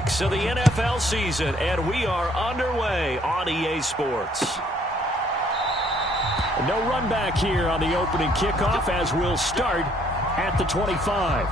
6 of the NFL season, and we are underway on EA Sports. No run back here on the opening kickoff as we'll start at the 25.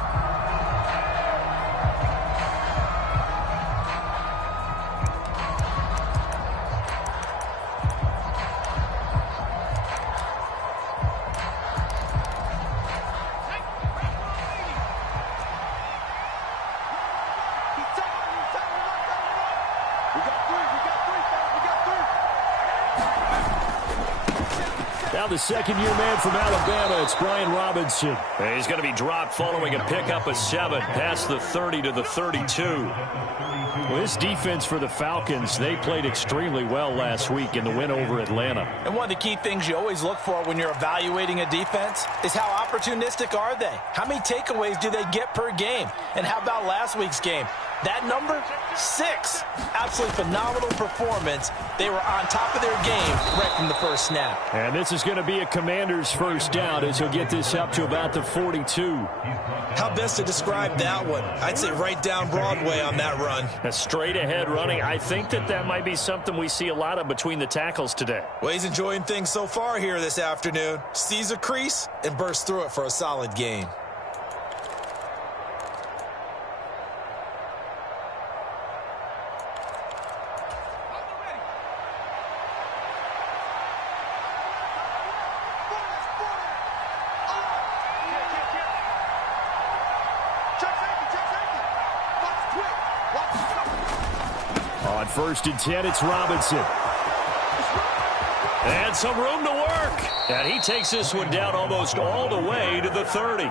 Now the second-year man from Alabama, it's Brian Robinson. He's going to be dropped following a pickup of 7 past the 30 to the 32. Well, this defense for the Falcons, they played extremely well last week in the win over Atlanta. And one of the key things you always look for when you're evaluating a defense is how opportunistic are they? How many takeaways do they get per game? And how about last week's game? That number, 6. Absolutely phenomenal performance. They were on top of their game right from the first snap. And this is going to be a Commander's first down as he'll get this up to about the 42. How best to describe that one? I'd say right down Broadway on that run. A straight-ahead running. I think that might be something we see a lot of between the tackles today. Well, he's enjoying things so far here this afternoon. Sees a crease and bursts through it for a solid gain. On 1st and 10, it's Robinson. And some room to work. And he takes this one down almost all the way to the 30.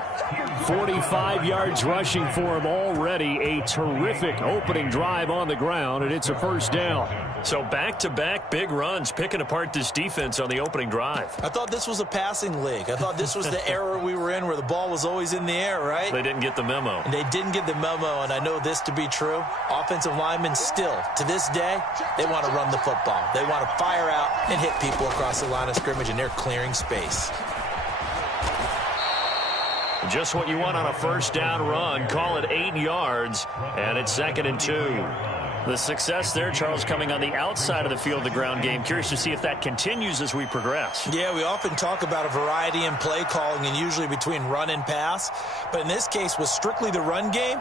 45 yards rushing for him already. A terrific opening drive on the ground, and it's a first down. So back-to-back big runs picking apart this defense on the opening drive. I thought this was a passing league. I thought this was the era we were in where the ball was always in the air, right? They didn't get the memo. And they didn't get the memo, and I know this to be true. Offensive linemen still, to this day, they want to run the football. They want to fire out and hit people across the line of scrimmage, and they're clearing space. Just what you want on a first down run. Call it 8 yards, and it's 2nd and 2. The success there, Charles, coming on the outside of the field, the ground game. Curious to see if that continues as we progress. Yeah, we often talk about a variety in play calling and usually between run and pass. But in this case, with strictly the run game,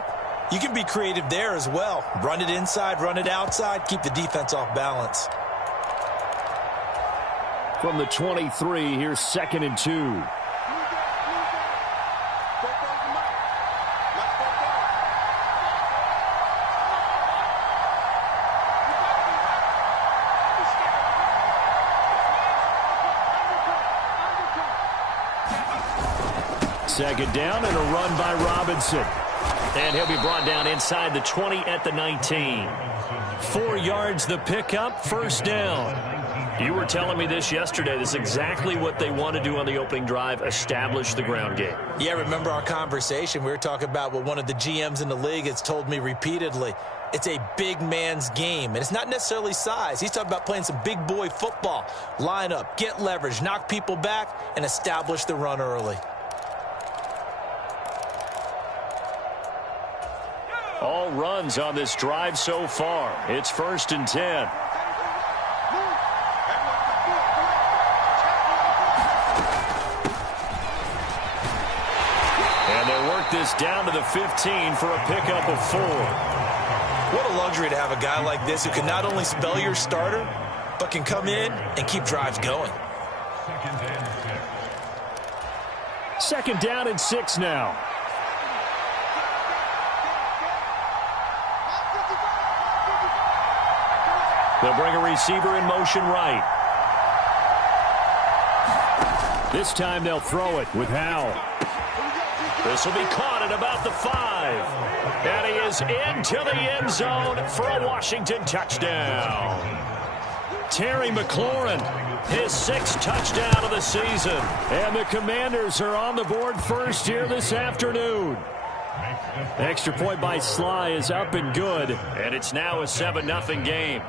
you can be creative there as well. Run it inside, run it outside, keep the defense off balance. From the 23, here's 2nd and 2. Second down and a run by Robinson. And he'll be brought down inside the 20 at the 19. 4 yards the pickup, first down. You were telling me this yesterday. This is exactly what they want to do on the opening drive, establish the ground game. Yeah, remember our conversation. We were talking about what one of the GMs in the league has told me repeatedly. It's a big man's game, and it's not necessarily size. He's talking about playing some big boy football. Line up, get leverage, knock people back, and establish the run early. All runs on this drive so far. It's 1st and 10. And they work this down to the 15 for a pickup of 4. What a luxury to have a guy like this who can not only spell your starter, but can come in and keep drives going. 2nd down and 6 now. They'll bring a receiver in motion right. This time they'll throw it with Howell. This will be caught at about the 5. And he is into the end zone for a Washington touchdown. Terry McLaurin, his 6th touchdown of the season. And the Commanders are on the board first here this afternoon. Extra point by Sly is up and good. And it's now a 7-0 game.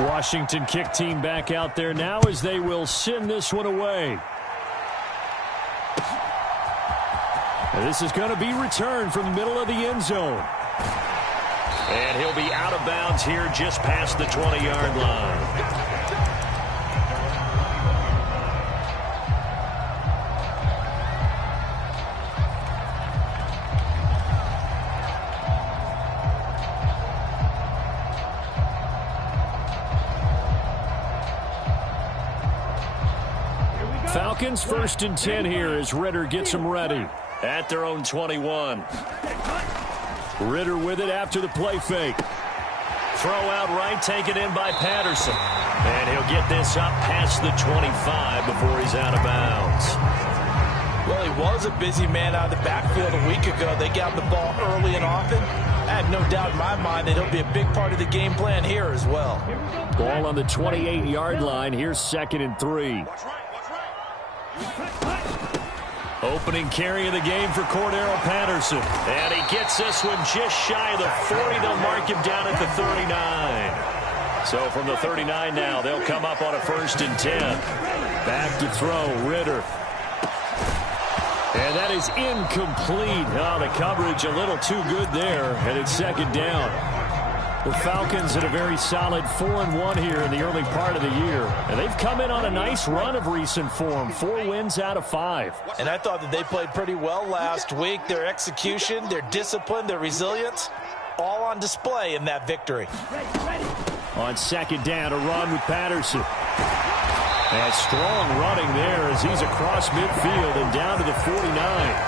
Washington kick team back out there now as they will send this one away. And this is going to be returned from the middle of the end zone. And he'll be out of bounds here just past the 20-yard line. Falcons 1st and 10 here as Ridder gets them ready at their own 21. Ridder with it after the play fake. Throw out right, taken in by Patterson. And he'll get this up past the 25 before he's out of bounds. Well, he was a busy man out of the backfield a week ago. They got the ball early and often. I have no doubt in my mind that he'll be a big part of the game plan here as well. Ball on the 28-yard line. Here's 2nd and 3. Opening carry of the game for Cordero Patterson. And he gets this one just shy of the 40. They'll mark him down at the 39. So from the 39 now, they'll come up on a 1st and 10. Back to throw, Ridder. And that is incomplete. Oh, the coverage a little too good there, and it's 2nd down. The Falcons in a very solid 4-1 here in the early part of the year. And they've come in on a nice run of recent form. 4 wins out of 5. And I thought that they played pretty well last week. Their execution, their discipline, their resilience, all on display in that victory. On 2nd down, a run with Patterson. And strong running there as he's across midfield and down to the 49.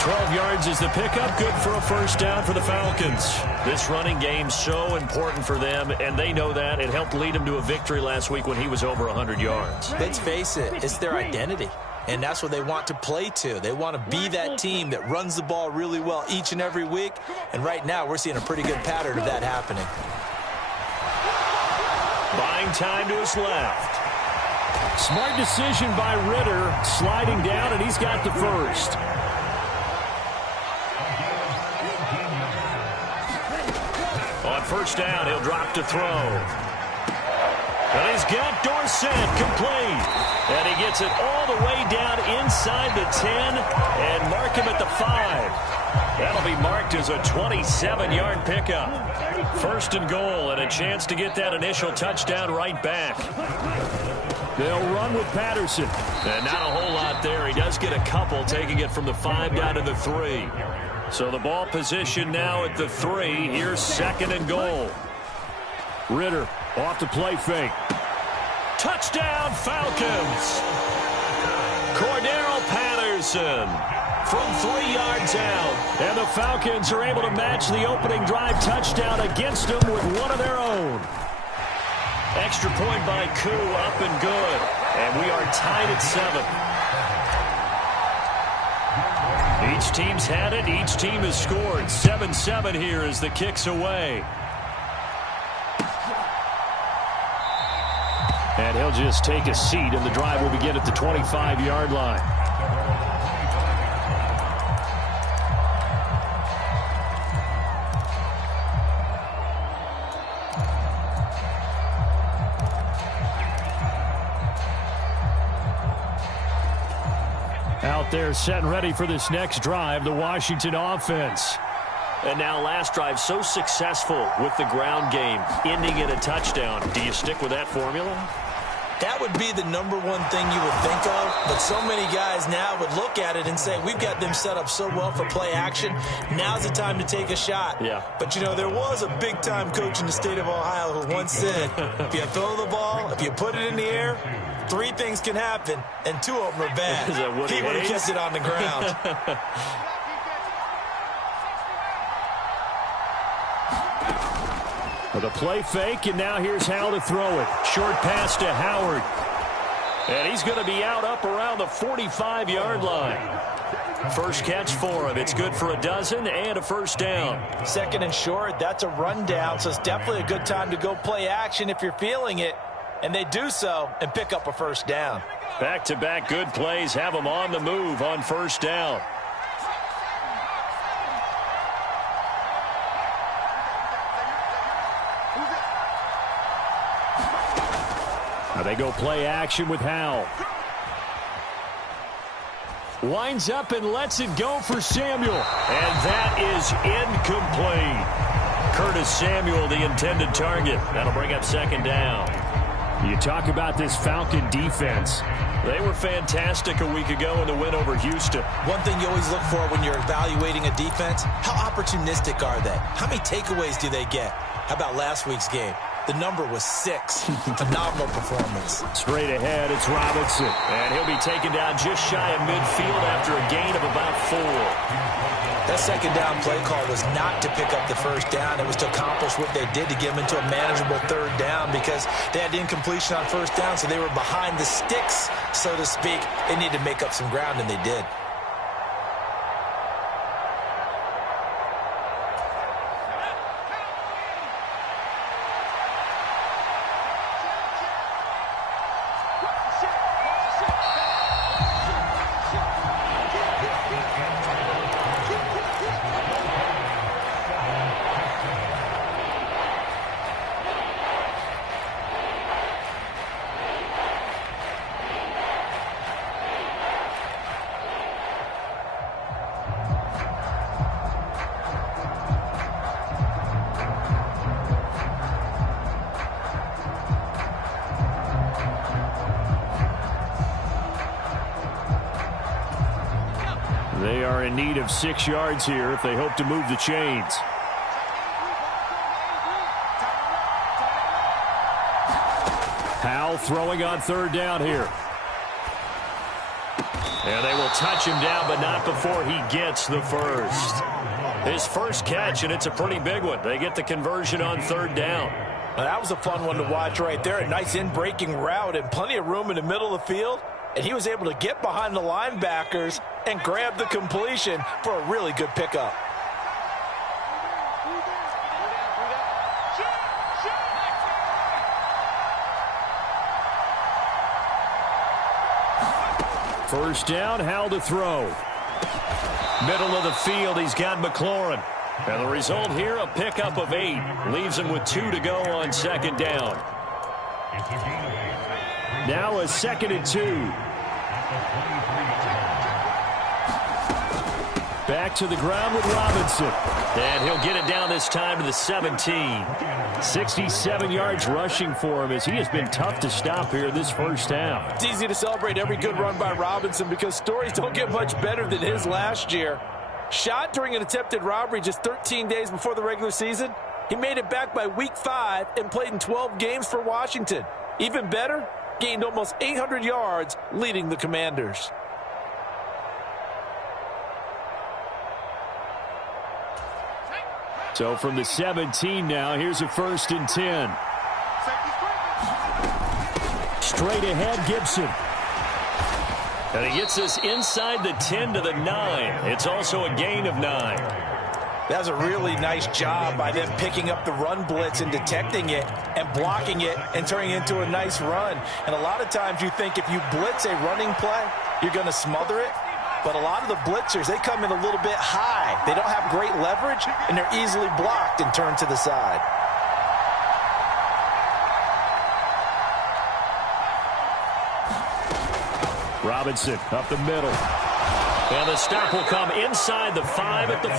12 yards is the pickup. Good for a 1st down for the Falcons. This running game so important for them, and they know that. It helped lead them to a victory last week when he was over 100 yards. Let's face it, it's their identity, and that's what they want to play to. They want to be that team that runs the ball really well each and every week, and right now we're seeing a pretty good pattern of that happening. Buying time to his left. Smart decision by Ridder, sliding down, and he's got the 1st. On 1st down, he'll drop to throw. And he's got Dorsett complete. And he gets it all the way down inside the 10 and mark him at the 5. That'll be marked as a 27-yard pickup. 1st and goal and a chance to get that initial touchdown right back. They'll run with Patterson. And not a whole lot there. He does get a couple, taking it from the 5 down to the 3. So the ball position now at the 3. Here's 2nd and goal. Ridder off the play fake. Touchdown Falcons. Cordero Patterson from 3 yards out. And the Falcons are able to match the opening drive touchdown against them with one of their own. Extra point by Koo, up and good. And we are tied at 7. Each team's had it. Each team has scored. 7-7 here as the kick's away. And he'll just take a seat, and the drive will begin at the 25-yard line. Out there set and ready for this next drive, the Washington offense. And now last drive so successful with the ground game, ending in a touchdown. Do you stick with that formula? That would be the number one thing you would think of, but so many guys now would look at it and say, we've got them set up so well for play action. Now's the time to take a shot. Yeah. But, you know, there was a big-time coach in the state of Ohio who once said, if you throw the ball, if you put it in the air, 3 things can happen, and 2 of them are bad. He would have kept it on the ground. With a play fake, and now here's how to throw it. Short pass to Howard. And he's going to be out up around the 45-yard line. First catch for him. It's good for a dozen and a 1st down. 2nd and short, that's a rundown, so it's definitely a good time to go play action if you're feeling it. And they do so and pick up a 1st down. Back-to-back good plays have them on the move on 1st down. They go play action with Howell. Winds up and lets it go for Samuel. And that is incomplete. Curtis Samuel, the intended target. That'll bring up second down. You talk about this Falcon defense. They were fantastic a week ago in the win over Houston. One thing you always look for when you're evaluating a defense, how opportunistic are they? How many takeaways do they get? How about last week's game? The number was 6. Phenomenal performance. Straight ahead, it's Robinson. And he'll be taken down just shy of midfield after a gain of about 4. That second down play call was not to pick up the first down. It was to accomplish what they did to get them into a manageable third down because they had incompletion on first down, so they were behind the sticks, so to speak. They needed to make up some ground, and they did. They are in need of 6 yards here if they hope to move the chains. Howell throwing on third down here. And they will touch him down, but not before he gets the first. His first catch, and it's a pretty big one. They get the conversion on third down. Now, that was a fun one to watch right there. A nice in-breaking route and plenty of room in the middle of the field. And he was able to get behind the linebackers and grab the completion for a really good pickup. First down, Howell to throw. Middle of the field, he's got McLaurin. And the result here, a pickup of 8. Leaves him with 2 to go on second down. Now a 2nd and 2. Back to the ground with Robinson. And he'll get it down this time to the 17. 67 yards rushing for him as he has been tough to stop here this first half. It's easy to celebrate every good run by Robinson because stories don't get much better than his last year. Shot during an attempted robbery just 13 days before the regular season. He made it back by week 5 and played in 12 games for Washington. Even better, gained almost 800 yards leading the Commanders. So from the 17 now, here's a 1st and 10. Straight ahead, Gibson. And he gets us inside the 10 to the 9. It's also a gain of 9. That was a really nice job by them picking up the run blitz and detecting it and blocking it and turning it into a nice run. And a lot of times you think if you blitz a running play, you're going to smother it. But a lot of the blitzers, they come in a little bit high. They don't have great leverage, and they're easily blocked and turned to the side. Robinson up the middle. And the stop will come inside the 5 at the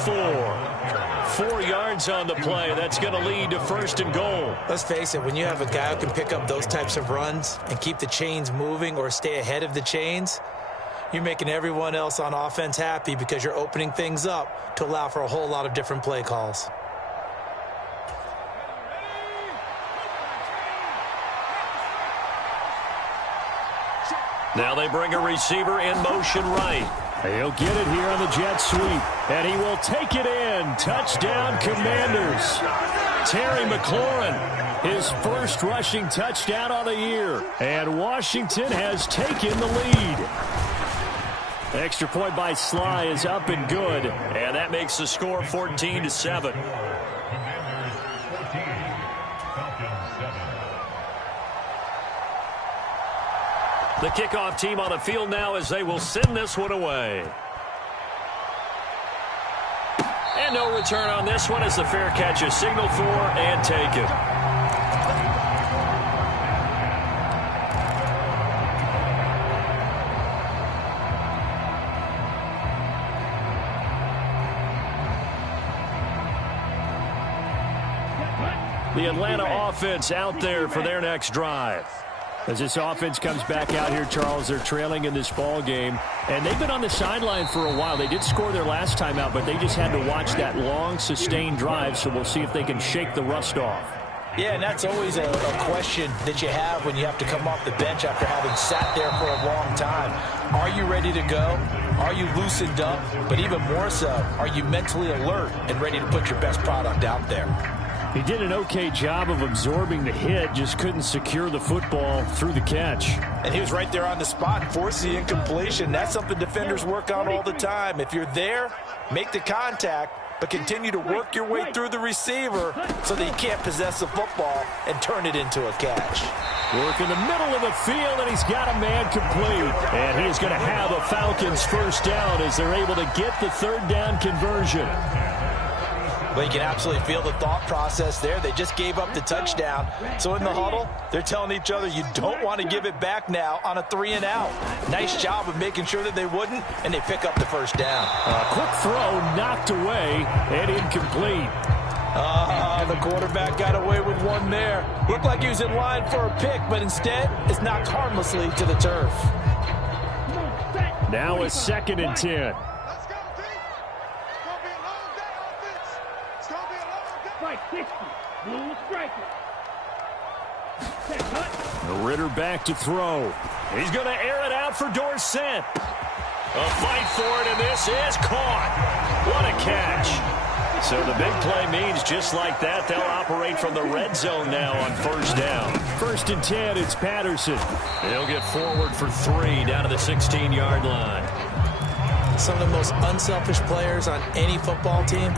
4. 4 yards on the play. That's going to lead to 1st and goal. Let's face it, when you have a guy who can pick up those types of runs and keep the chains moving or stay ahead of the chains, you're making everyone else on offense happy because you're opening things up to allow for a whole lot of different play calls. Now they bring a receiver in motion right. He'll get it here on the jet sweep, and he will take it in. Touchdown, Commanders. Terry McLaurin, his first rushing touchdown on the year, and Washington has taken the lead. Extra point by Sly is up and good, and that makes the score 14-7. The kickoff team on the field now as they will send this one away. And no return on this one as the fair catch is signaled for and taken. The Atlanta offense out there for their next drive. As this offense comes back out here, Charles, they're trailing in this ball game, and they've been on the sideline for a while. They did score their last time out, but they just had to watch that long, sustained drive, so we'll see if they can shake the rust off. Yeah, and that's always a question that you have when you have to come off the bench after having sat there for a long time. Are you ready to go? Are you loosened up? But even more so, are you mentally alert and ready to put your best product out there? He did an okay job of absorbing the hit, just couldn't secure the football through the catch. And he was right there on the spot, forcing the incompletion. That's something defenders work on all the time. If you're there, make the contact, but continue to work your way through the receiver so that you can't possess the football and turn it into a catch. Work in the middle of the field, and he's got a man complete. And he's going to have a Falcons first down as they're able to get the third down conversion. Well, you can absolutely feel the thought process there. They just gave up the touchdown. So in the huddle, they're telling each other, you don't want to give it back now on a 3-and-out. Nice job of making sure that they wouldn't, and they pick up the first down. A quick throw knocked away and incomplete. The quarterback got away with one there. Looked like he was in line for a pick, but instead, it's knocked harmlessly to the turf. Now a 2nd and 10. Ritter back to throw. He's going to air it out for Dorsett. A fight for it, and this is caught. What a catch. So the big play means just like that, they'll operate from the red zone now on first down. 1st and 10, it's Patterson. He'll get forward for 3 down to the 16-yard line. Some of the most unselfish players on any football team,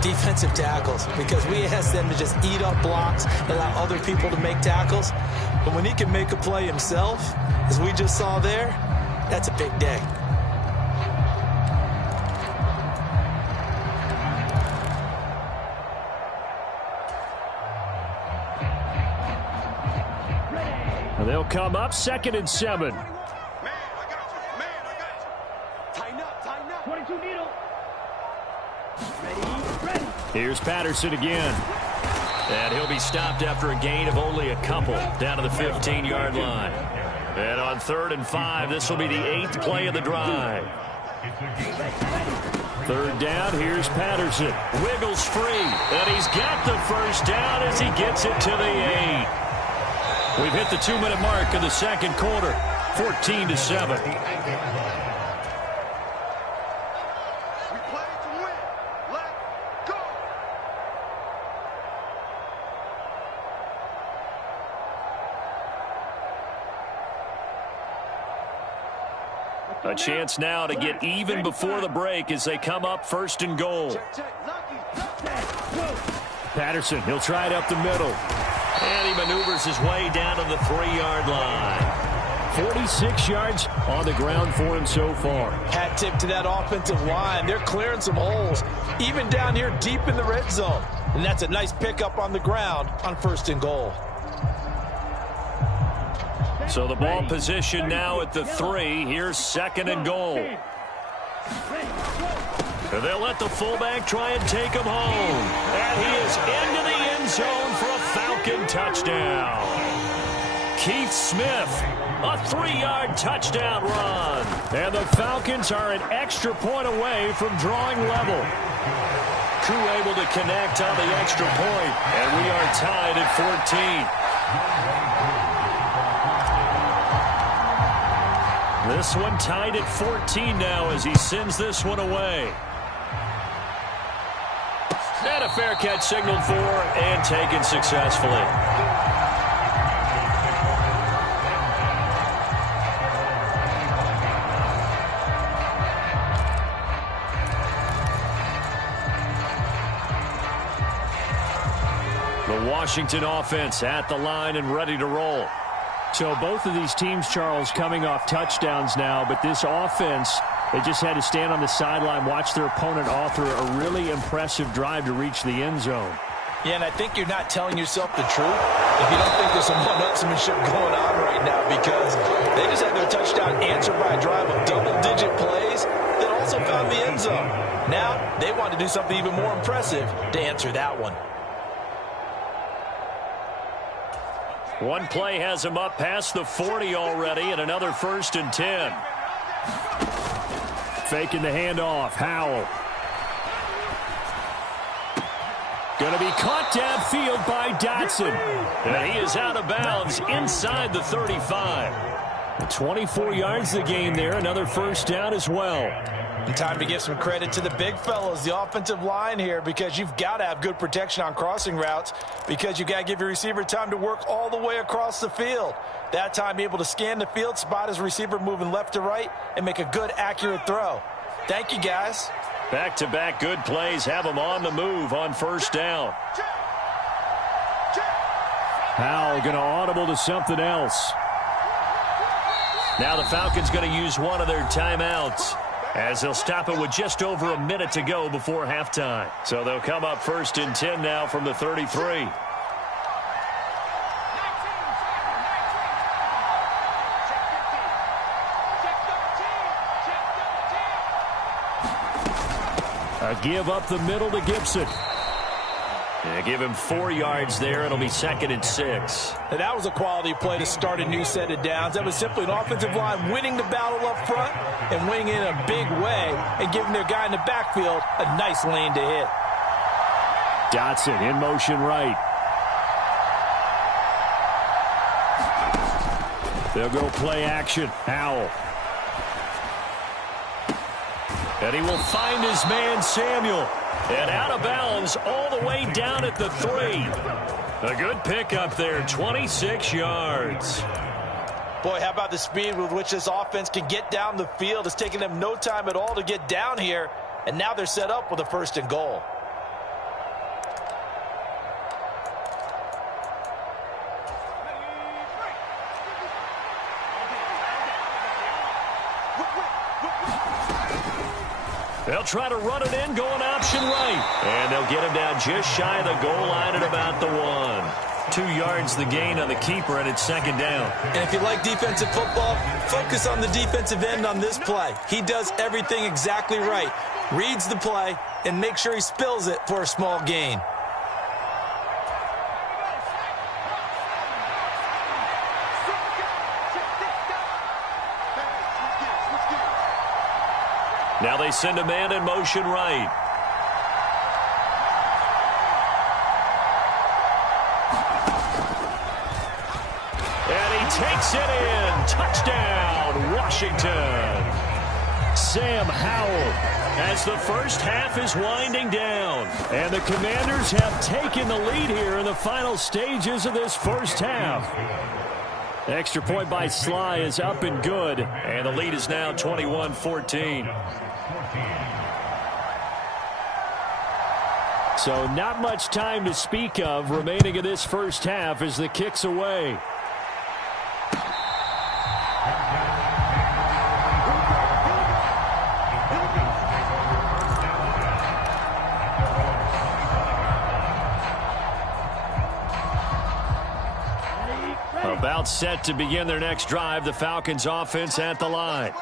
defensive tackles, because we ask them to just eat up blocks, allow other people to make tackles. But when he can make a play himself, as we just saw there, that's a big day. And they'll come up 2nd and 7. Here's Patterson again. And he'll be stopped after a gain of only a couple down to the 15-yard line. And on 3rd and 5, this will be the 8th play of the drive. 3rd down, here's Patterson. Wiggles free, and he's got the first down as he gets it to the 8. We've hit the 2-minute mark of the 2nd quarter, 14-7. A chance now to get even before the break as they come up 1st and goal. Patterson, he'll try it up the middle. And he maneuvers his way down to the 3-yard line. 46 yards on the ground for him so far. Hat tip to that offensive line. They're clearing some holes, even down here deep in the red zone. And that's a nice pickup on the ground on 1st and goal. So the ball position now at the 3. Here's 2nd and goal. And they'll let the fullback try and take him home. And he is into the end zone for a Falcon touchdown. Keith Smith, a 3-yard touchdown run. And the Falcons are an extra point away from drawing level. Crew able to connect on the extra point. And we are tied at 14. This one tied at 14 now as he sends this one away. And a fair catch signaled for and taken successfully. The Washington offense at the line and ready to roll. So both of these teams, Charles, coming off touchdowns now, but this offense, they just had to stand on the sideline, watch their opponent author a really impressive drive to reach the end zone. Yeah, and I think you're not telling yourself the truth if you don't think there's some one-upsmanship going on right now, because they just had their touchdown answered by a drive of double-digit plays that also found the end zone. Now they want to do something even more impressive to answer that one. One play has him up past the 40 already, and another 1st and 10. Faking the handoff. Howell. Going to be caught downfield by Dotson. And he is out of bounds inside the 35. 24 yards the game there. Another 1st down as well. And time to give some credit to the big fellas, the offensive line here, because you've got to have good protection on crossing routes, because you've got to give your receiver time to work all the way across the field. That time, be able to scan the field, spot his receiver moving left to right, and make a good, accurate throw. Thank you, guys. Back-to-back good plays have them on the move on 1st down. Howell going to audible to something else. Now the Falcons going to use one of their timeouts, as they'll stop it with just over a minute to go before halftime. So they'll come up 1st and 10 now from the 33. A give up the middle to Gibson. Yeah, give him 4 yards there. It'll be 2nd and 6. And that was a quality play to start a new set of downs. That was simply an offensive line winning the battle up front and winning in a big way and giving their guy in the backfield a nice lane to hit. Dotson in motion right. They'll go play action. Howell. And he will find his man Samuel. And out of bounds all the way down at the 3. A good pickup there, 26 yards. Boy, how about the speed with which this offense can get down the field? It's taking them no time at all to get down here. And now they're set up with a 1st and goal. They'll try to run it in, going option right. And they'll get him down just shy of the goal line at about the 1. 2 yards the gain on the keeper, and it's 2nd down. And if you like defensive football, focus on the defensive end on this play. He does everything exactly right. Reads the play and make sure he spills it for a small gain. Now they send a man in motion right. And he takes it in. Touchdown, Washington. Sam Howell, as the first half is winding down. And the Commanders have taken the lead here in the final stages of this first half. Extra point by Sly is up and good. And the lead is now 21-14. So not much time to speak of remaining in this first half as the kick's away. About set to begin their next drive, the Falcons offense at the line.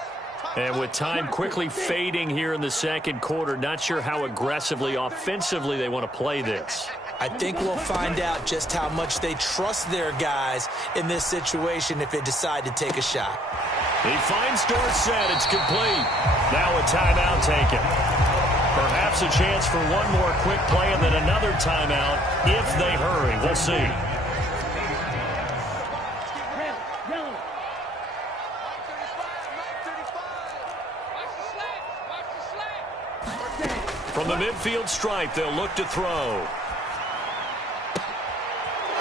And with time quickly fading here in the second quarter, not sure how aggressively, offensively they want to play this. I think we'll find out just how much they trust their guys in this situation if they decide to take a shot. He finds Dorsett. It's complete. Now a timeout taken. Perhaps a chance for one more quick play and then another timeout if they hurry. We'll see. From the midfield stripe, they'll look to throw.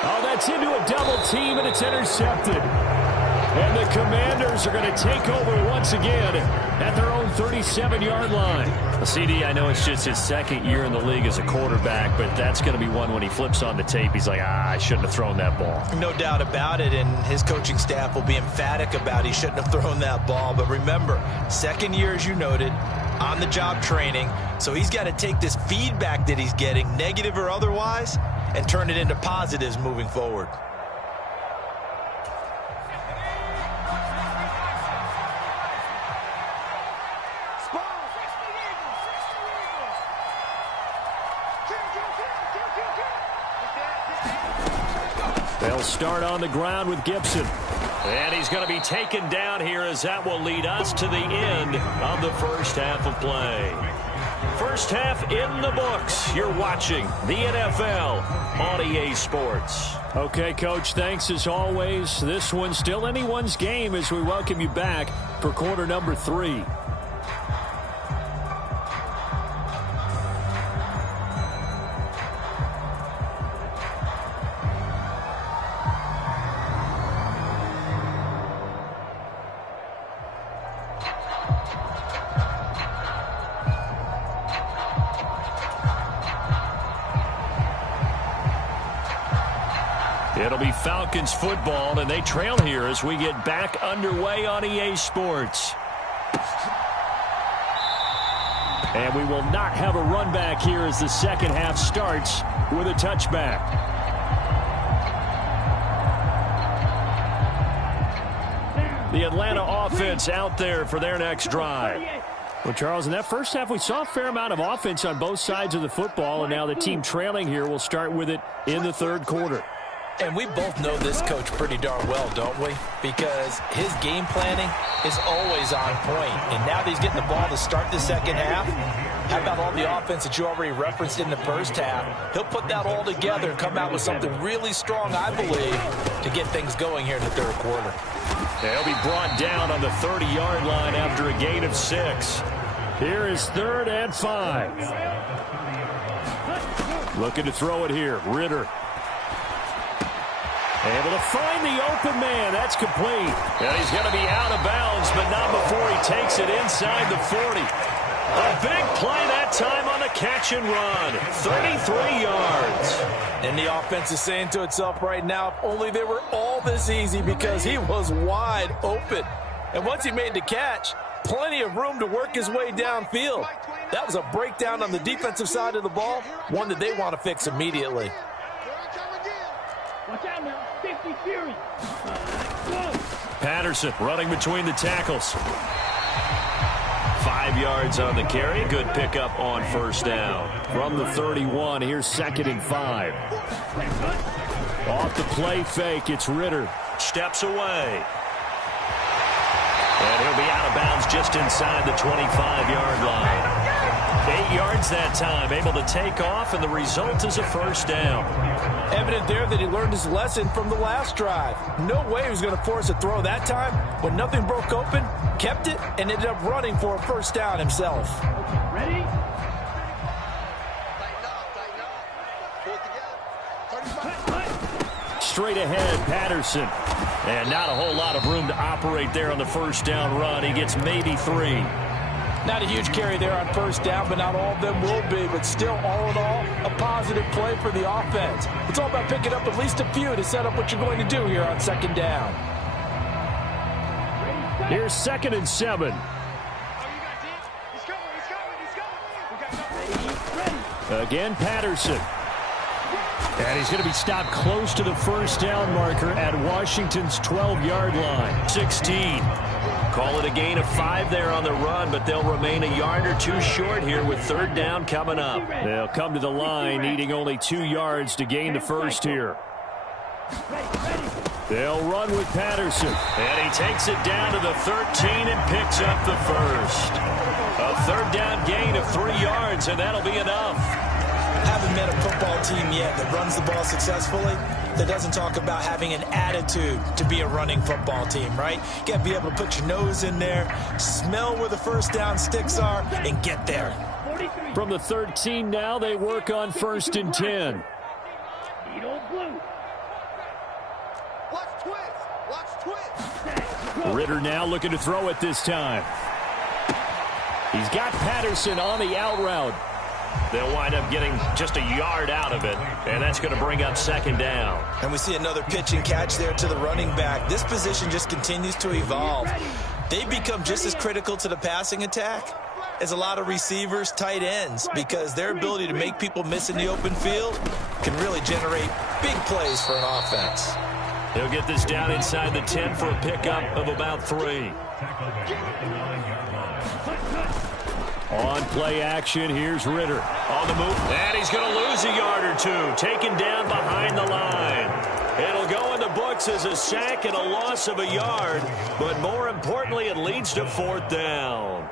Oh, that's into a double team, and it's intercepted. And the Commanders are going to take over once again at their own 37-yard line. CD, I know it's just his second year in the league as a quarterback, but that's going to be one when he flips on the tape. He's like, I shouldn't have thrown that ball. No doubt about it, and his coaching staff will be emphatic about he shouldn't have thrown that ball. But remember, second year, as you noted, on-the-job training, so he's got to take this feedback that he's getting, negative or otherwise, and turn it into positives moving forward. They'll start on the ground with Gibson. And he's going to be taken down here as that will lead us to the end of the first half of play. First half in the books. You're watching the NFL on EA Sports. Okay, Coach, thanks as always. This one's still anyone's game as we welcome you back for quarter number 3. It'll be Falcons football, and they trail here as we get back underway on EA Sports. And we will not have a run back here as the second half starts with a touchback. The Atlanta offense out there for their next drive. Well, Charles, in that first half, we saw a fair amount of offense on both sides of the football, and now the team trailing here will start with it in the third quarter. And we both know this coach pretty darn well, don't we? Because his game planning is always on point. And now that he's getting the ball to start the second half, how about all the offense that you already referenced in the first half? He'll put that all together and come out with something really strong, I believe, to get things going here in the third quarter. They'll be brought down on the 30-yard line after a gain of 6. Here is 3rd and 5. Looking to throw it here. Ritter. Able to find the open man. That's complete. And he's going to be out of bounds, but not before he takes it inside the 40. A big play that time on the catch and run. 33 yards. And the offense is saying to itself right now, if only they were all this easy, because he was wide open. And once he made the catch, plenty of room to work his way downfield. That was a breakdown on the defensive side of the ball, one that they want to fix immediately. Watch out now. 50 Fury. Patterson running between the tackles. 5 yards on the carry. Good pickup on first down. From the 31, here's 2nd and 5. Off the play fake, it's Ritter. Steps away. And he'll be out of bounds just inside the 25-yard line. 8 yards that time, able to take off, and the result is a first down. Evident there that he learned his lesson from the last drive. No way he was going to force a throw that time. When nothing broke open, kept it, and ended up running for a first down himself. Ready? Straight ahead, Patterson. And not a whole lot of room to operate there on the first down run. He gets maybe 3. Not a huge carry there on first down, but not all of them will be. But still, all in all, a positive play for the offense. It's all about picking up at least a few to set up what you're going to do here on second down. Here's 2nd and 7. Again, Patterson. And he's going to be stopped close to the first down marker at Washington's 12-yard line. 16. Call it a gain of 5 there on the run, but they'll remain a yard or 2 short here with 3rd down coming up. They'll come to the line needing only 2 yards to gain the first here. They'll run with Patterson. And he takes it down to the 13 and picks up the first. A 3rd down gain of 3 yards, and that'll be enough. Haven't met a football team yet that runs the ball successfully that doesn't talk about having an attitude to be a running football team, right? You got to be able to put your nose in there, smell where the first down sticks are, and get there. From the 13 now, they work on 1st and 10. Ritter now looking to throw it this time. He's got Patterson on the out route. They'll wind up getting just a yard out of it, and that's going to bring up 2nd down. And we see another pitch and catch there to the running back. This position just continues to evolve. They become just as critical to the passing attack as a lot of receivers, tight ends, because their ability to make people miss in the open field can really generate big plays for an offense. He'll get this down inside the 10 for a pickup of about 3. On play action, here's Ritter. On the move, and he's going to lose a yard or 2. Taken down behind the line. It'll go go in the books as a sack and a loss of a yard, but more importantly, it leads to 4th down.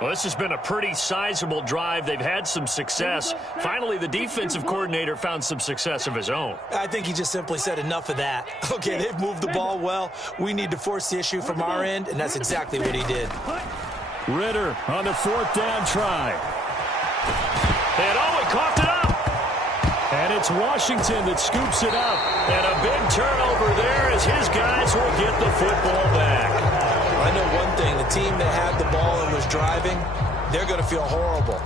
Well, this has been a pretty sizable drive. They've had some success. Finally, the defensive coordinator found some success of his own. I think he just simply said enough of that. Okay, they've moved the ball well. We need to force the issue from our end, and that's exactly what he did. Ridder on the 4th down try. And he coughed it up. And it's Washington that scoops it up. And a big turnover there as his guys will get the football back. I know one thing. The team that had the ball and was driving, they're going to feel horrible.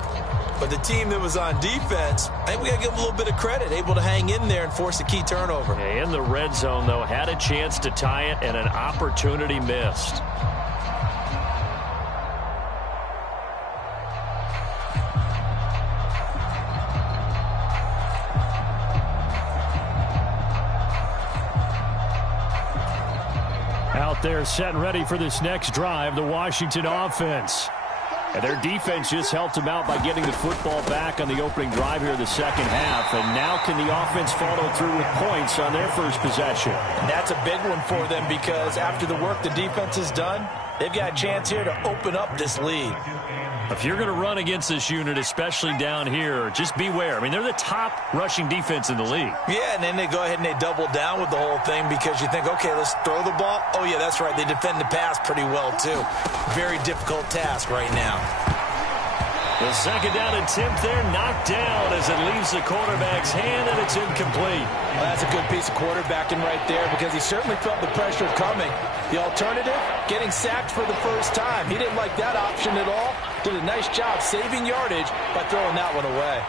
But the team that was on defense, I think we got to give them a little bit of credit, able to hang in there and force a key turnover. In the red zone, though, had a chance to tie it and an opportunity missed. Out there set and ready for this next drive, the Washington offense. And their defense just helped them out by getting the football back on the opening drive here in the second half. And now can the offense follow through with points on their first possession? And that's a big one for them because after the work the defense has done, they've got a chance here to open up this lead. If you're going to run against this unit, especially down here, just beware. I mean, they're the top rushing defense in the league. Yeah, and then they go ahead and they double down with the whole thing because you think, okay, let's throw the ball. Oh, yeah, that's right. They defend the pass pretty well, too. Very difficult task right now. The second down attempt there knocked down as it leaves the quarterback's hand, and it's incomplete. Well, that's a good piece of quarterbacking right there because he certainly felt the pressure coming. The alternative, getting sacked for the first time. He didn't like that option at all. Did a nice job saving yardage by throwing that one away.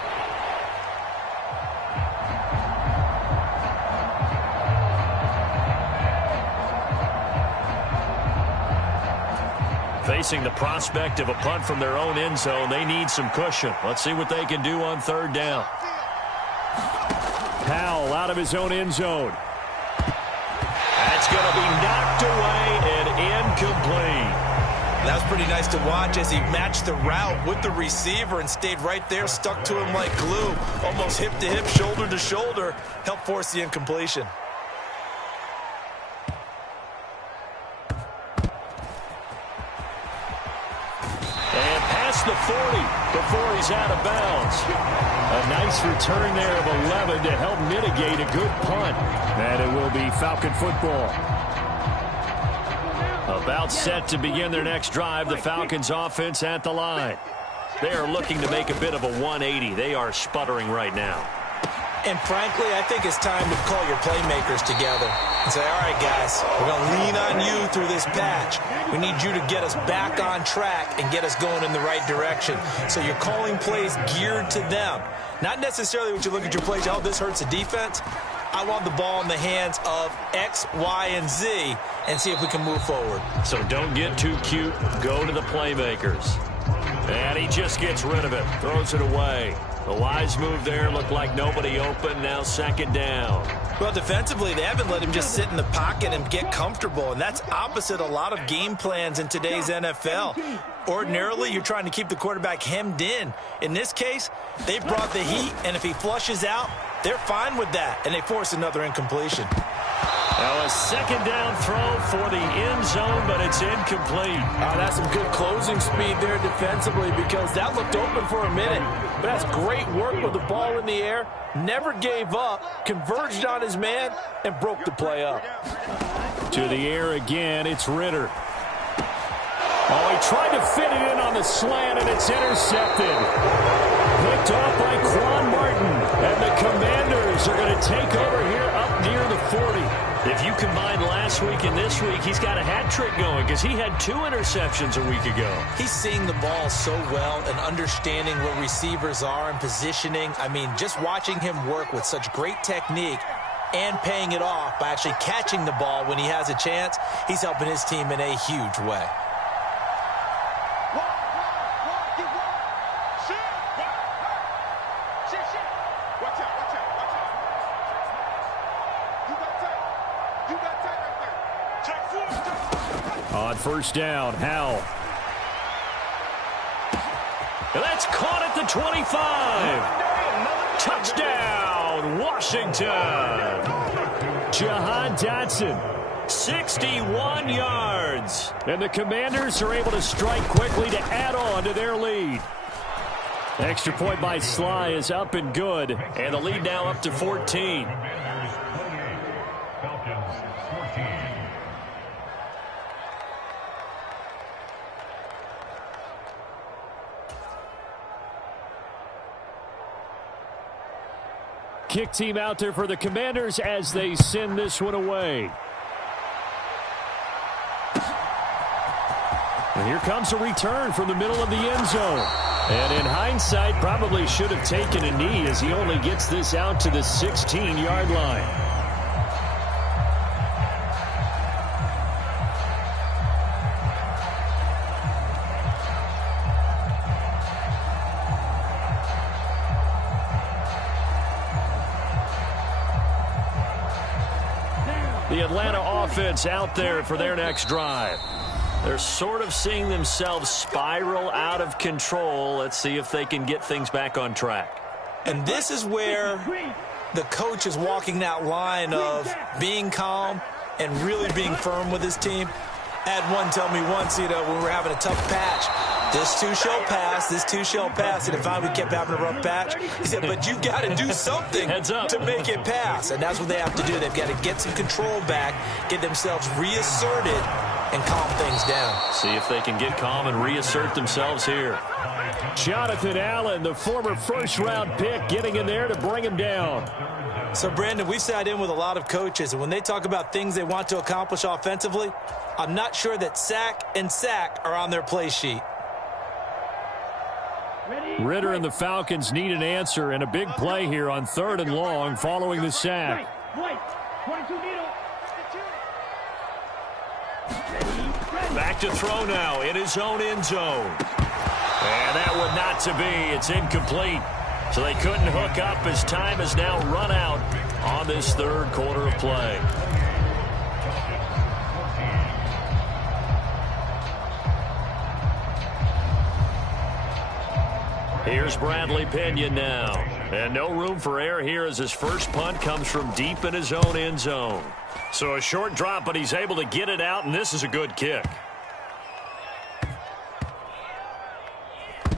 Facing the prospect of a punt from their own end zone, they need some cushion. Let's see what they can do on 3rd down. Powell out of his own end zone. That's going to be knocked away and incomplete. That was pretty nice to watch as he matched the route with the receiver and stayed right there, stuck to him like glue, almost hip to hip, shoulder to shoulder, helped force the incompletion. And past the 40 before he's out of bounds. A nice return there of 11 to help mitigate a good punt. And it will be Falcon football. About set to begin their next drive, the Falcons offense at the line. They are looking to make a bit of a 180. They are sputtering right now. And frankly, I think it's time to call your playmakers together and say, all right, guys, we're going to lean on you through this patch. We need you to get us back on track and get us going in the right direction. So you're calling plays geared to them. Not necessarily when you look at your plays, oh, this hurts the defense. I want the ball in the hands of X, Y, and Z and see if we can move forward. So don't get too cute. Go to the playmakers. And he just gets rid of it. Throws it away. The wise move there. Looked like nobody open. Now 2nd down. Well, defensively, they haven't let him just sit in the pocket and get comfortable, and that's opposite a lot of game plans in today's NFL. Ordinarily, you're trying to keep the quarterback hemmed in. In this case, they brought the heat, and if he flushes out, they're fine with that, and they force another incompletion. Now a 2nd down throw for the end zone, but it's incomplete. That's some good closing speed there defensively because that looked open for a minute. But that's great work with the ball in the air. Never gave up, converged on his man, and broke the play up. To the air again, it's Ridder. Oh, he tried to fit it in on the slant, and it's intercepted. Picked off by Quan Martin. And the Commanders are going to take over here up near the 40. If you combine last week and this week, he's got a hat trick going because he had 2 interceptions a week ago. He's seeing the ball so well and understanding where receivers are and positioning. I mean, just watching him work with such great technique and paying it off by actually catching the ball when he has a chance, he's helping his team in a huge way. On 1st down, Howell. And that's caught at the 25. Touchdown, Washington. Jahan Dotson. 61 yards. And the Commanders are able to strike quickly to add on to their lead. Extra point by Sly is up and good. And the lead now up to 14. Kick team out there for the Commanders as they send this one away. And here comes a return from the middle of the end zone. And in hindsight, probably should have taken a knee as he only gets this out to the 16-yard line. The Atlanta offense out there for their next drive. They're sort of seeing themselves spiral out of control. Let's see if they can get things back on track. And this is where the coach is walking that line of being calm and really being firm with his team. I had one tell me once, when we're having a tough patch, this too shall pass, this too shall pass. And if I kept having a rough patch, he said, but you got to do something to make it pass. And that's what they have to do. They've got to get some control back, get themselves reasserted, and calm things down. See if they can get calm and reassert themselves here. Jonathan Allen, the former first-round pick, getting in there to bring him down. So, Brandon, we've sat in with a lot of coaches, and when they talk about things they want to accomplish offensively, I'm not sure that sack and sack are on their play sheet. Ritter and the Falcons need an answer, and a big play here on 3rd and long following the sack. Back to throw now in his own end zone. And that one not to be. It's incomplete. So they couldn't hook up as time has now run out on this third quarter of play. Here's Bradley Pinion now. And no room for error here as his first punt comes from deep in his own end zone. So a short drop, but he's able to get it out, and this is a good kick.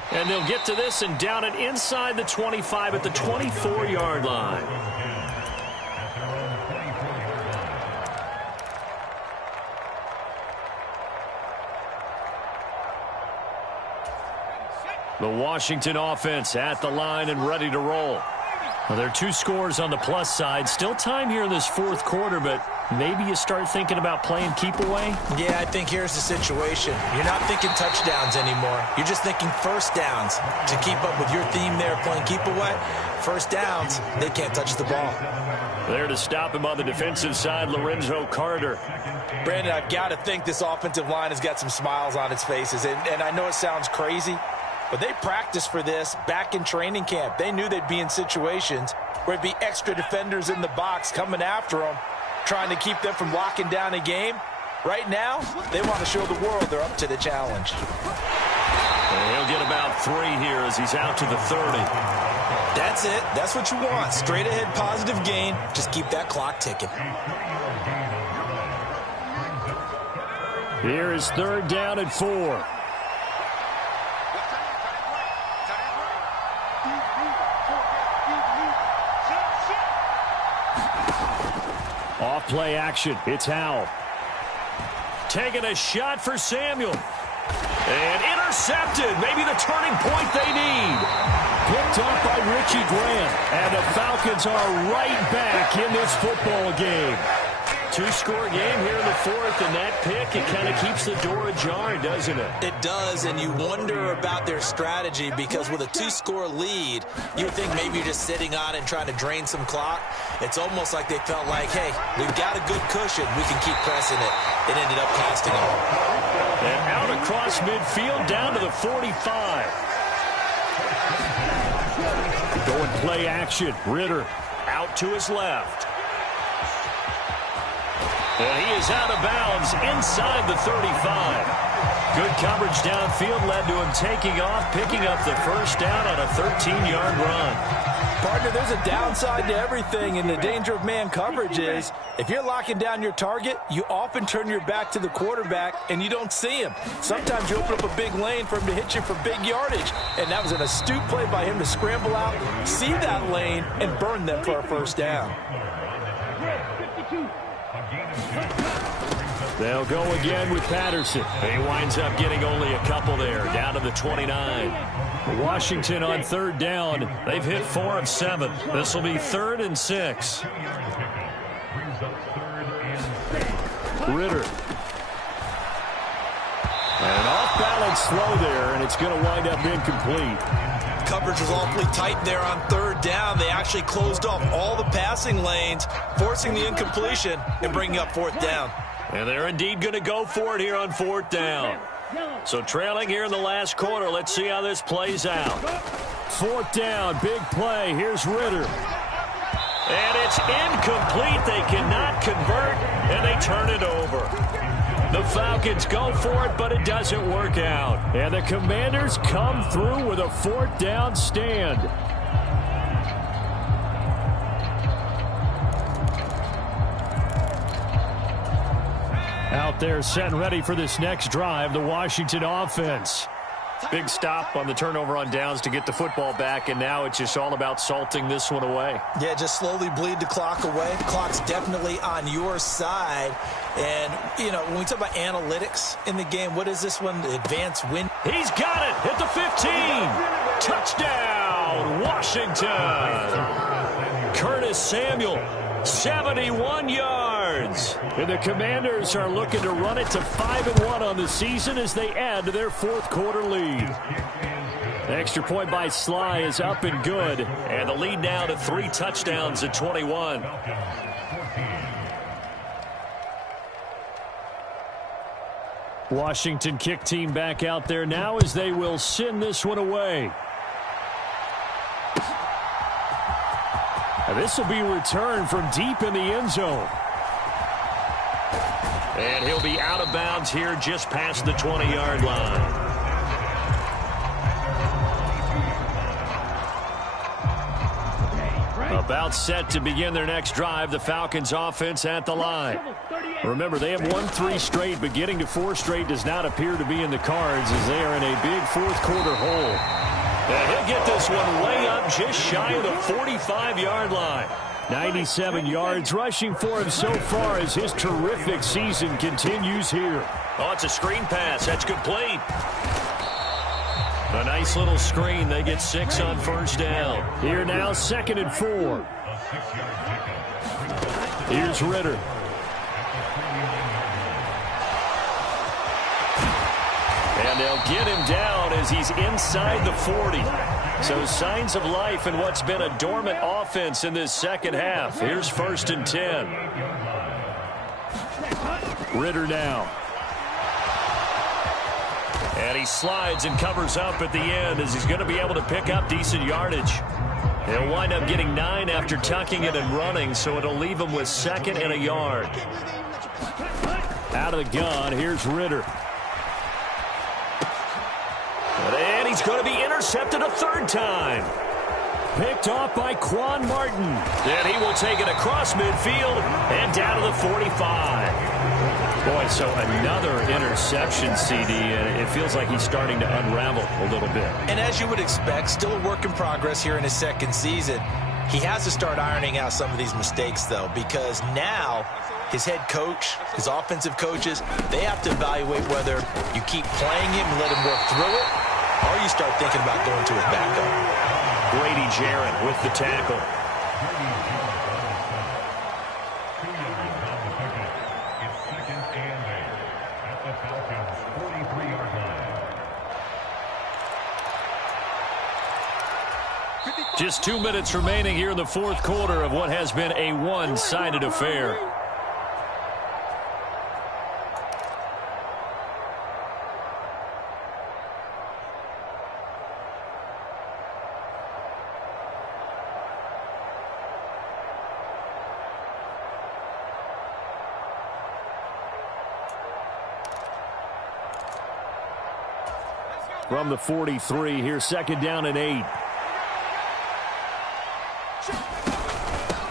And they'll get to this and down it inside the 25 at the 24-yard line. The Washington offense at the line and ready to roll. Well, there are 2 scores on the plus side. Still time here in this fourth quarter, but maybe you start thinking about playing keep away? Yeah, I think here's the situation. You're not thinking touchdowns anymore. You're just thinking first downs. To keep up with your theme there, playing keep away, first downs, they can't touch the ball. There to stop him on the defensive side, Lorenzo Carter. Brandon, I've got to think this offensive line has got some smiles on its faces. And I know it sounds crazy, but they practiced for this back in training camp. They knew they'd be in situations where it'd be extra defenders in the box coming after them, trying to keep them from locking down a game. Right now, they want to show the world they're up to the challenge. And he'll get about 3 here as he's out to the 30. That's it. That's what you want. Straight ahead positive gain. Just keep that clock ticking. Here is 3rd down and 4. Off play action. It's Howell. Taking a shot for Samuel. And intercepted. Maybe the turning point they need. Picked up by Richie Grant. And the Falcons are right back in this football game. 2-score game here in the 4th, and that pick, it kind of keeps the door ajar, doesn't it? It does, and you wonder about their strategy because with a 2-score lead, you would think maybe you're just sitting on it and trying to drain some clock. It's almost like they felt like, hey, we've got a good cushion. We can keep pressing it. It ended up costing them. And out across midfield down to the 45. Going play action. Ritter out to his left. And he is out of bounds inside the 35. Good coverage downfield led to him taking off, picking up the first down on a 13-yard run. Partner, there's a downside to everything, and the danger of man coverage is if you're locking down your target, you often turn your back to the quarterback and you don't see him. Sometimes you open up a big lane for him to hit you for big yardage, and that was an astute play by him to scramble out, see that lane, and burn them for a first down. They'll go again with Patterson. He winds up getting only a couple there, down to the 29. Washington on third down. They've hit 4 of 7. This will be 3rd and 6. Ritter. And an off-balance throw there, and it's going to wind up incomplete. Coverage was awfully tight there on third down. They actually closed off all the passing lanes, forcing the incompletion and bringing up 4th down. And they're indeed going to go for it here on 4th down. So trailing here in the last quarter. Let's see how this plays out. 4th down, big play. Here's Ritter. And it's incomplete. They cannot convert, and they turn it over. The Falcons go for it, but it doesn't work out. And the Commanders come through with a 4th down stand. Out there set and ready for this next drive, the Washington offense. Big stop on the turnover on downs to get the football back, and now it's just all about salting this one away. Yeah, just slowly bleed the clock away. The clock's definitely on your side. And, you know, when we talk about analytics in the game, what is this one? The advanced win. He's got it at the 15. Touchdown, Washington. Curtis Samuel, 71 yards. And the Commanders are looking to run it to 5-1 on the season as they add to their 4th quarter lead. The extra point by Sly is up and good. And the lead now to 3 touchdowns at 21. Washington kick team back out there now as they will send this one away. And this will be returned from deep in the end zone. And he'll be out of bounds here just past the 20-yard line. About set to begin their next drive, the Falcons offense at the line. Remember, they have won 3 straight, but getting to 4 straight does not appear to be in the cards as they are in a big 4th quarter hole. And he'll get this one way up just shy of the 45-yard line. 97 yards rushing for him so far as his terrific season continues here. Oh, it's a screen pass. That's complete. A nice little screen. They get 6 on first down. Here now, 2nd and 4. Here's Ritter. And they'll get him down as he's inside the 40. So signs of life in what's been a dormant offense in this second half. Here's 1st and 10. Ritter now. And he slides and covers up at the end as he's going to be able to pick up decent yardage. He'll wind up getting 9 after tucking it and running, so it'll leave him with 2nd and a yard. Out of the gun, here's Ritter. And he's going to be intercepted a 3rd time. Picked off by Quan Martin. And he will take it across midfield and down to the 45. Boy, so another interception, CD, and it feels like he's starting to unravel a little bit. And as you would expect, still a work in progress here in his 2nd season. He has to start ironing out some of these mistakes, though, because now his head coach, his offensive coaches, they have to evaluate whether you keep playing him and let him work through it, or you start thinking about going to his backup. Grady Jarrett with the tackle. Just 2 minutes remaining here in the 4th quarter of what has been a one-sided affair. from the 43. Here's second down and 8.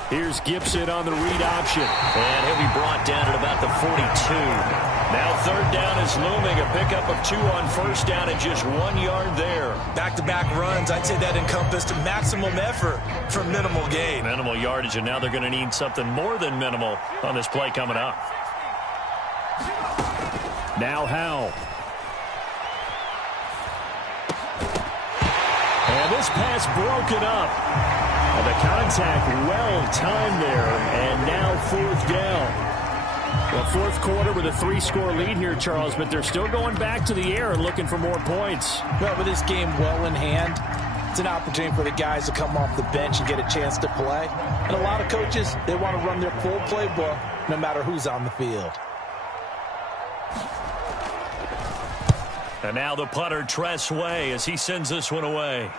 Here's Gibson on the read option. And he'll be brought down at about the 42. Now third down is looming. A pickup of 2 on first down and just 1 yard there. Back-to-back runs, I'd say that encompassed maximum effort for minimal gain. Minimal yardage, and now they're going to need something more than minimal on this play coming up. Now Howell. And this pass broken up. And the contact well-timed there, and now fourth down. Well, fourth quarter with a 3-score lead here, Charles, but they're still going back to the air and looking for more points. Well, with this game well in hand, it's an opportunity for the guys to come off the bench and get a chance to play. And a lot of coaches, they want to run their full playbook no matter who's on the field. And now the punter, Tress Way, as he sends this one away.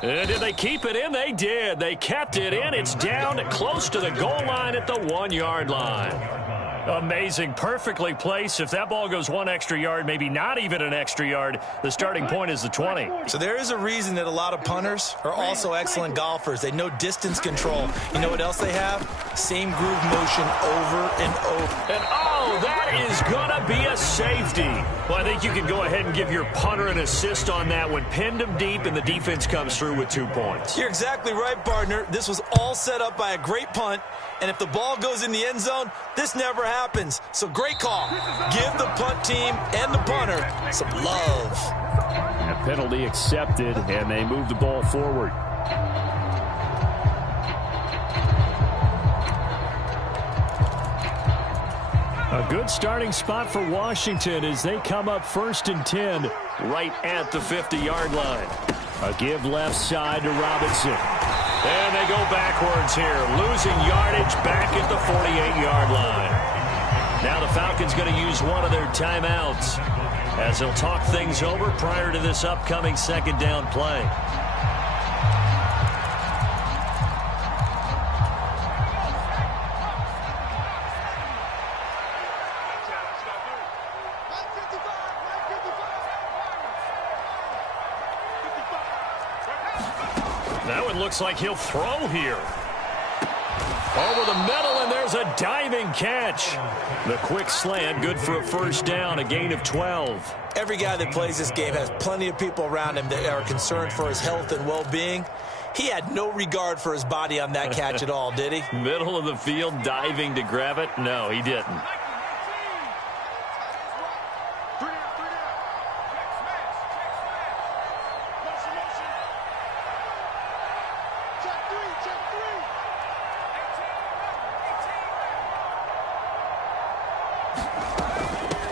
Did they keep it in? They did. They kept it in. It's down close to the goal line at the 1 yard line. Amazing. Perfectly placed. If that ball goes 1 extra yard, maybe not even an extra yard, the starting point is the 20. So there is a reason that a lot of punters are also excellent golfers. They know distance control. You know what else they have? Same groove motion over and over. And oh, that is going to be a safety. Well, I think you can go ahead and give your punter an assist on that one. Pinned him deep, and the defense comes through with 2 points. You're exactly right, partner. This was all set up by a great punt. And if the ball goes in the end zone, this never happens. So great call. Give the punt team and the punter some love. A penalty accepted, and they move the ball forward. A good starting spot for Washington as they come up 1st and 10 right at the 50-yard line. A give left side to Robinson. And they go backwards here, losing yardage back at the 48-yard line. Now the Falcons going to use one of their timeouts as they'll talk things over prior to this upcoming second down play. That one looks like he'll throw here. Over the middle, and there's a diving catch. The quick slant, good for a first down, a gain of 12. Every guy that plays this game has plenty of people around him that are concerned for his health and well-being. He had no regard for his body on that catch at all, did he? Middle of the field, diving to grab it? No, he didn't.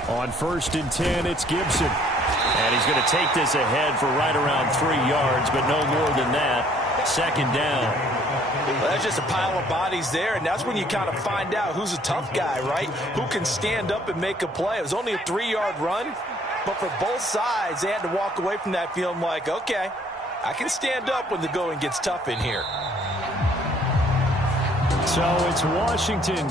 On 1st and 10, it's Gibson. And he's going to take this ahead for right around 3 yards, but no more than that. Second down. Well, that's just a pile of bodies there, and that's when you kind of find out who's a tough guy, right? Who can stand up and make a play. It was only a 3-yard run, but for both sides, they had to walk away from that feeling like, okay, I can stand up when the going gets tough in here. So it's Washington